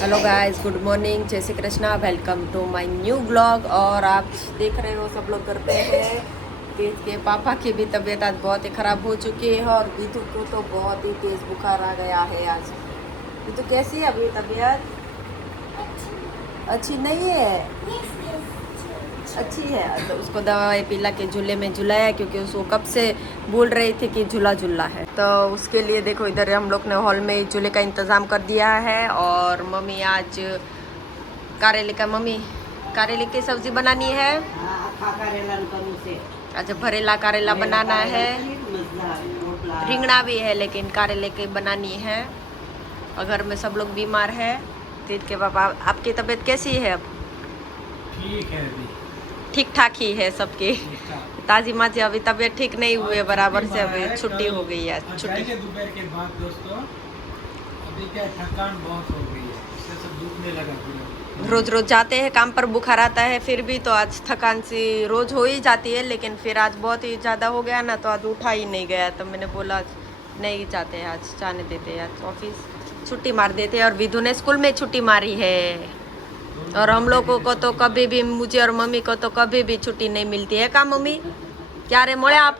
Hello guys, good morning, जय Shri Krishna. Welcome to my new blog. और आप देख रहे हो सब लोग घर पे हैं। तेज के पापा की भी तबीयत आज बहुत ही ख़राब हो चुकी है और विधु को तो बहुत ही तेज़ बुखार आ गया है आज। विधु कैसी है अभी तबीयत? अच्छी नहीं है? अच्छी है तो उसको दवाई पिला के झूले में झुलाया, क्योंकि उसको कब से बोल रही थी कि झूला झूला है। तो उसके लिए देखो इधर हम लोग ने हॉल में झूले का इंतज़ाम कर दिया है। और मम्मी आज करेले की सब्जी बनानी है। अच्छा, भरेला करेला बनाना है। रिंगना भी है लेकिन करेले की बनानी है। और घर में सब लोग बीमार है। तेज के पापा, आपकी तबीयत कैसी है अब? ठीक है, अभी ठीक ठाक ही है सबकी। ताजी माजी अभी तबीयत ठीक नहीं हुई बराबर से, अभी छुट्टी हो गई है। छुट्टी दोपहर के बाद दोस्तों, अभी क्या थकान बहुत हो गई है, इससे सब दुखने लगा पूरा। रोज रोज जाते हैं काम पर, बुखार आता है, फिर भी तो आज थकान सी रोज हो ही जाती है। लेकिन फिर आज बहुत ही ज़्यादा हो गया ना, तो आज उठा ही नहीं गया। तो मैंने बोला नहीं जाते हैं आज, जाने देते हैं आज, ऑफिस छुट्टी मार देते हैं। और विधु ने स्कूल में छुट्टी मारी है। और हम लोगों को तो कभी भी, मुझे और मम्मी को तो कभी भी छुट्टी नहीं मिलती है। का मम्मी क्या रे मोड़े आप?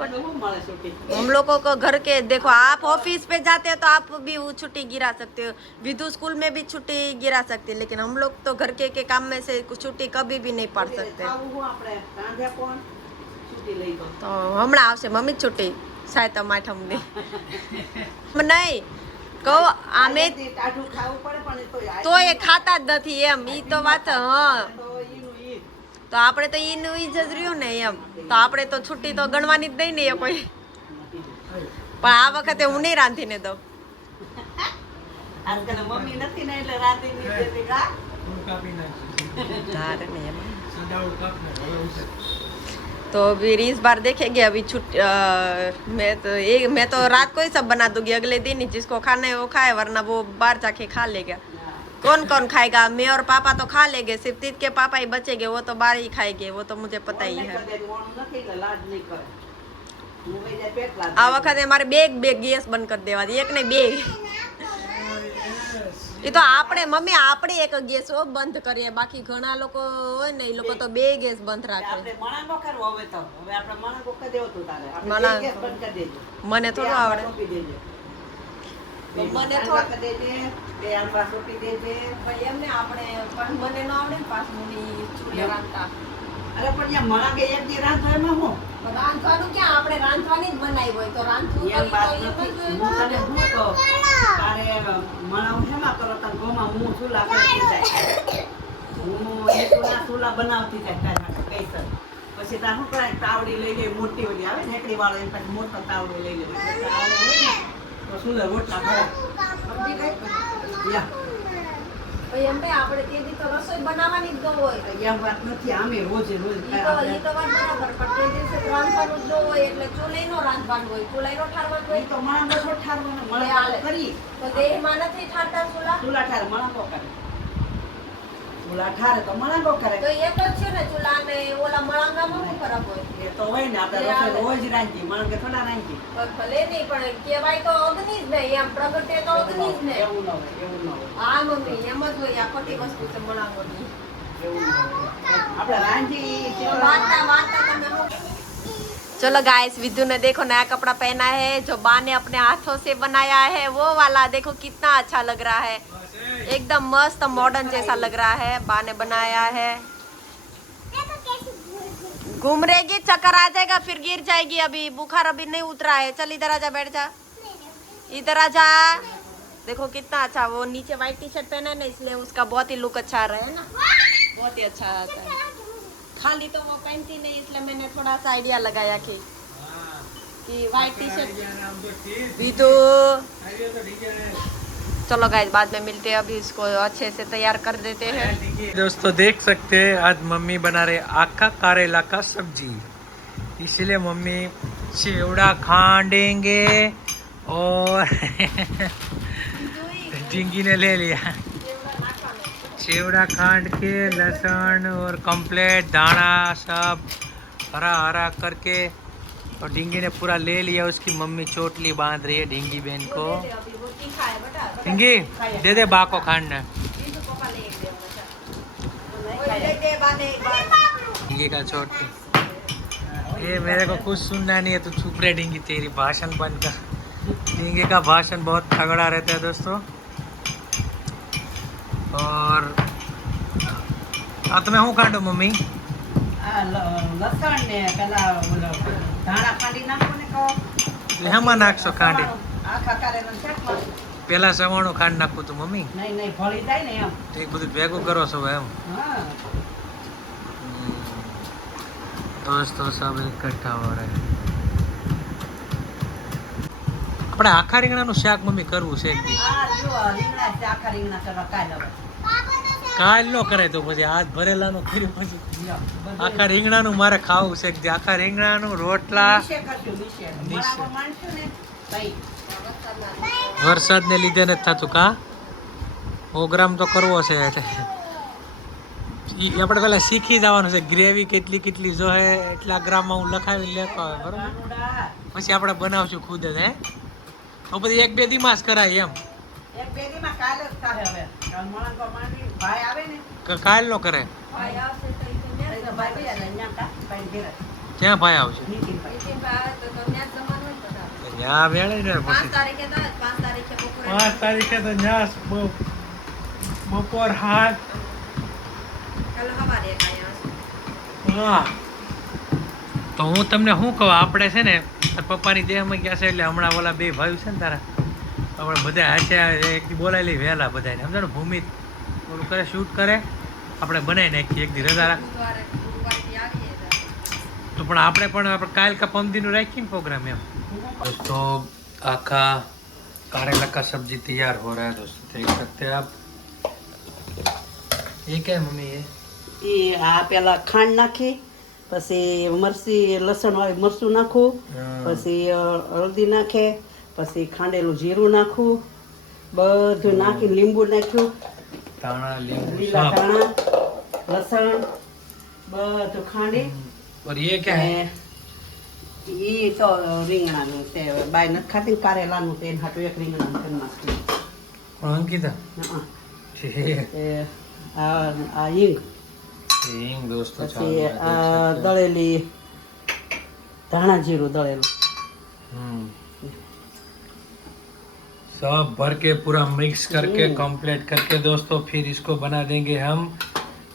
हम लोगों को घर के देखो, आप ऑफिस पे जाते हो तो आप भी वो छुट्टी गिरा सकते हो, विधु स्कूल में भी छुट्टी गिरा सकती है। लेकिन हम लोग तो घर के काम में से छुट्टी कभी भी नहीं पड़ सकते। तो हमણા આવશે મમ્મી છुट्टी સાય તમાઠમ ની નહીં કહો આમે તો એ ખાતા જ નથી એમ, ઈ તો વાત હા। તો આપણે તો ઈનું ઈ જ રહ્યું ને એમ, તો આપણે તો છૂટી તો ગણવાની જ નહીં ને એ કોઈ। પણ આ વખતે હું નહીં રાંધીને દઉં। तो फिर इस बार देखेंगे। अभी मैं तो रात को ही सब बना दूंगी, अगले दिन ही जिसको खाना है वो खाए, वरना वो बाहर जाके खा लेगा। कौन कौन खाएगा? मैं और पापा तो खा लेंगे, सिर्फ तीत के पापा ही बचेंगे, वो तो बाहर ही खाएंगे, वो तो मुझे पता ही है। आ वखत हमारे बेग गैस बंद कर देवा, एक नहीं बेग। એ તો આપણે મમ્મી આપણે એક ગેસ બંધ કરીએ, બાકી ઘણા લોકો હોય ને એ લોકો તો બે ગેસ બંધ રાખે। આપણે મણાંગો કરવો હવે તો, હવે આપણે મણાંગો કરી દેવો તો તારે આપણે ગેસ બંધ કરી દેજો। મને થોડું આવડે, મને થોડું કરી દેજે, બે આંબા સોટી દેજે ભાઈ એમને। આપણે પણ મને ન આવડે પાછું ચૂલે રાંધતા। અરે પણ યા મણાંગે એક દી રાંધવા એમાં હું રાંધવાનું ક્યાં, આપણે રાંધવાની જ બનાવી હોય તો રાંધવું તો વાત નથી। હું તને હું કહું, તારે મણાવ હેમાં કરો તાર ગોમાં હું ચૂલા કરતી જાય, હું એ ચૂલા બનાવતી જાય તારા કઈસર। પછી તાર શું કરાય, તાવડી લઈ લે, મોટી ઓલી આવે ને હેકડી વાળો, એમ પછી મોટો તાવડો લઈ લે, તો ચૂલે રોટલા ભરે સમજી ગઈ યા। એમને આપણે તે દી તો રસોઈ બનાવવાની જ હોય, એમ વાત નથી। આમે રોજ રોજ ઈ તો વાત બરાબર, પણ તે દિવસે રાંધવાનું જ હોય એટલે ચૂલે નો રાંધવાનું હોય, ચૂલે નો ઠારવાનું હોય, તો મણાંગો નો ઠારવાનો મળે કરી તો દેહમાં નથી ઠારતા ચૂલા ઠાર મણાંગો કરે, ચૂલા ઠારે તો મણાંગો કરે, તો એક જ છે ને ચૂલા ને ઓલા મણાંગામાં શું ફરક હોય? એ તો હોય ને, આપણે રસોઈ રોજ રાંધી, મણાંગે થોડા રાંધી, ભલે નહીં પણ કહેવાય તો અગ્નિ જ ને, એમ પ્રગટે તો અગ્નિ જ ને। એવું ન હોય, એવું ન હોય। હા મમ્મી એમ જ હોય, આ ખોટી વસ્તુ છે મણાંગોની, એવું ન હોય। આપણે રાંધી વાતા તમે। चलो गाइस, विधु ने देखो नया कपड़ा पहना है, जो बा ने अपने हाथों से बनाया है वो वाला, देखो कितना अच्छा लग रहा है, एकदम मस्त मॉडर्न जैसा लग रहा है। बा ने बनाया है। घूम रहेगी, चक्कर आ जाएगा, फिर गिर जाएगी। अभी बुखार अभी नहीं उतरा है। चल इधर आ जा, बैठ जा, इधर आ जा। देखो कितना अच्छा, वो नीचे व्हाइट टी शर्ट पहना है ना, इसलिए उसका बहुत ही लुक अच्छा आ रहा है ना, बहुत ही अच्छा आता है। खाली तो वो पहनती नहीं, इसलिए मैंने थोड़ा सा आइडिया लगाया कि व्हाइट टी शर्ट भी तो। चलो गाइस, बाद में मिलते हैं, अभी इसको अच्छे से तैयार कर देते हैं। दोस्तों देख सकते हैं, आज मम्मी बना रहे आखा करेला का सब्जी, इसलिए मम्मी चिवड़ा खांडेंगे। और ढींगी ने ले लिया चिवड़ा खांड के, लहसुन और कंप्लीट दाना सब हरा हरा करके, और ढींगी ने पूरा ले लिया। उसकी मम्मी चोटली बांध रही है ढींगी बहन को। ढींगी दे दे बा को खांडना। दे दे बाने एक बार डिंगी का छोटू, ये मेरे को कुछ सुनना नहीं है, तो चुप रहे डिंगी, तेरी भाषण बंद कर। डिंगी का भाषण बहुत तगड़ा रहता है दोस्तों। और तुम्हें हूँ काटो मम्मी, લસણ ને પેલા ઓલો ધાણા ખાંડી નાખો ને કહો એમાં નાખશો ખાંડી? આખા કારેલાનું શાકમાં પેલા સવાણું ખાંડ નાખું તું મમ્મી? નહીં નહીં ભળી જાય ને એમ તો એ બધું ભેગું કરો છો એમ? હા दोस्तों सब इकट्ठा हो रहा है। આપણે આખા રીંગણાનું શાક મમ્મી કરવું છે એક દી? આ જો રીંગણા છે આખા રીંગણા કરવા કાલ હવે કાલ નો કરાય તો પછી આજ ભરેલાનું કર્યું પછી લ્યો, બધું આખા રીંગણાનું મારે ખાવું છે એક દી, આખા રીંગણાનું રોટલા। નીચે કરશું નીચે નીચે. બરાબર માનશું ને ભાઈ વરસાદને લીધે નથી થતું કા? પ્રોગ્રામ તો કરવો છે એટલે ઈ આપણે પહેલા શીખી જવાનું છે, ગ્રેવી કેટલી કેટલી જોઈએ એટલા ગ્રામમાં હું લખાવી લેતો આવે બરોબર, નાનુડા, પછી આપણે બનાવશું ખુદ જ હે, તો પછી એક બે દીમાં જ કરાય એમ, એક બે દીમાં કાલ જ થાય હવે કાલ મળવા માંડી ભાઈ આવે ને કાલ નો કરે? ભાઈ આવશે તો ઈ તો ન્યા જ ભાઈ બી આવે ન્યા કા ભાઈ ઘેર જ. ક્યાં ભાઈ આવશે? નીતિનભાઈ ત્યાં વેળે ને પછી 5 તારીખે તો 5 તારીખે બપોરે 5 તારીખે તો ન્યાસ બપોર હાથ કાલ સવારે આયા હશે. હા તો હું તમને શું કહું, આપણે છે ને પપ્પાની દેહમાં ગયા છે એટલે હમણાં ઓલા બે ભાઈ છે ને તારા, આપણે બધા હાચે એક દી બોલાવી લઈ વહેલા બધાને, સમજો ને, ભૂમિ ઓલું કરે શૂટ કરે, આપણે બનાવી નાખીએ એક દી રજા રાખ, ગુરુવારથી આવીએ તો પણ આપણે કાલ કા પમદીનું રાખીએ પ્રોગ્રામ એમ। दोस्तों आखा करेला का सब्जी तैयार हो रहा है दोस्तों, देख सकते हैं आप। ये क्या है मम्मी? ये એ આ પેલા ખાંડ નાખી પછી મરચી લસણ વાળી મરચું નાખું પછી હળદી નાખે પછી ખાંડેલું જીરું નાખું બધું નાખીને લીંબુ નાખ્યું धाना नींबू લીલા सब। ધાણા લસણ બધું ખાંડી और ये क्या है? ઈ તો રીંગણાનું છે બાય નથી ખાતી ને કારેલાનું છે એને હાટું એક રીંગણાનું કરી નાખ્યું और अंकिता હા. ठीक એ આ હિંગ हींग दोस्तों પછી चालू है, આ देख सकते हैं। દળેલી ધાણા જીરું દળેલું सब भर के पूरा मिक्स करके कंप्लीट करके दोस्तों फिर इसको बना देंगे हम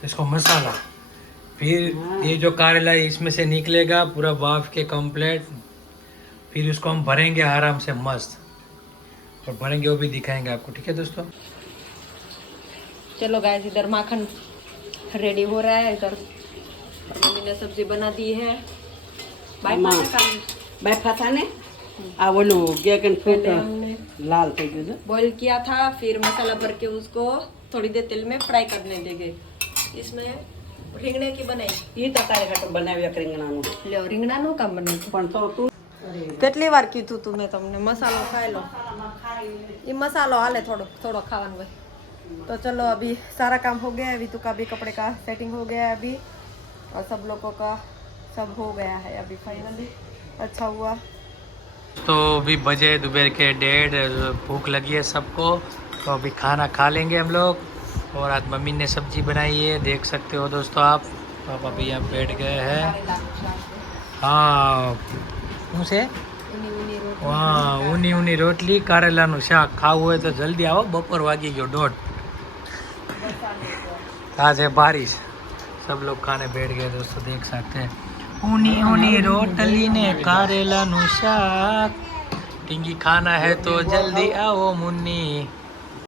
इसको मसाला, फिर ये जो करेला है इसमें से निकलेगा पूरा बाफ के कंप्लीट, फिर उसको हम भरेंगे आराम से मस्त, और भरेंगे वो भी दिखाएंगे आपको, ठीक है दोस्तों। चलो गाइस इधर माखन रेडी हो रहा है, इधर मम्मी ने सब्जी बना दी है। बाय माँ। બાય ફાથાને આ ઓલું ગેગન ફ્રૂટ पहले हमने લાલ થઈ ગયું છે बॉईल किया था, फिर मसाला भर के उसको थोड़ी देर तेल में फ्राई करने देंगे। इसमें રીંગણા की बनाई એ તો તારે ઘટો બનાવ્યા રીંગણાનું લ્યો રીંગણાનું કામ બનાવ્યું। પણ તો તું કેટલી વાર કીધું તું મેં તમને મસાલો ખાઈ લો, ये मसालो हाले थोड़ो थोड़ो खावन भाई। तो चलो अभी सारा काम हो गया है, वितु का भी कपड़े का सेटिंग हो गया है अभी, और सब लोगों का सब हो गया है अभी फाइनली, अच्छा हुआ। तो अभी बजे दोपहर के 1:30, भूख लगी है सबको, तो अभी खाना खा लेंगे हम लोग। और आज मम्मी ने सब्जी बनाई है, देख सकते हो दोस्तों आप, पापा भी यहाँ बैठ गए हैं। हाँ શું છે? हाँ ऊनी ऊनी रोटली कारेलाનું શાક ખાવું હોય તો જલ્દી આવો, બપોર વાગી ગયો 1:30, आज है बारिश, सब लोग खाने बैठ गए दोस्तों, देख सकते हैं। ऊनी ऊनी रोटली ने कारेलाનું શાક, ટીંगी खाना है तो जल्दी आओ मुन्नी।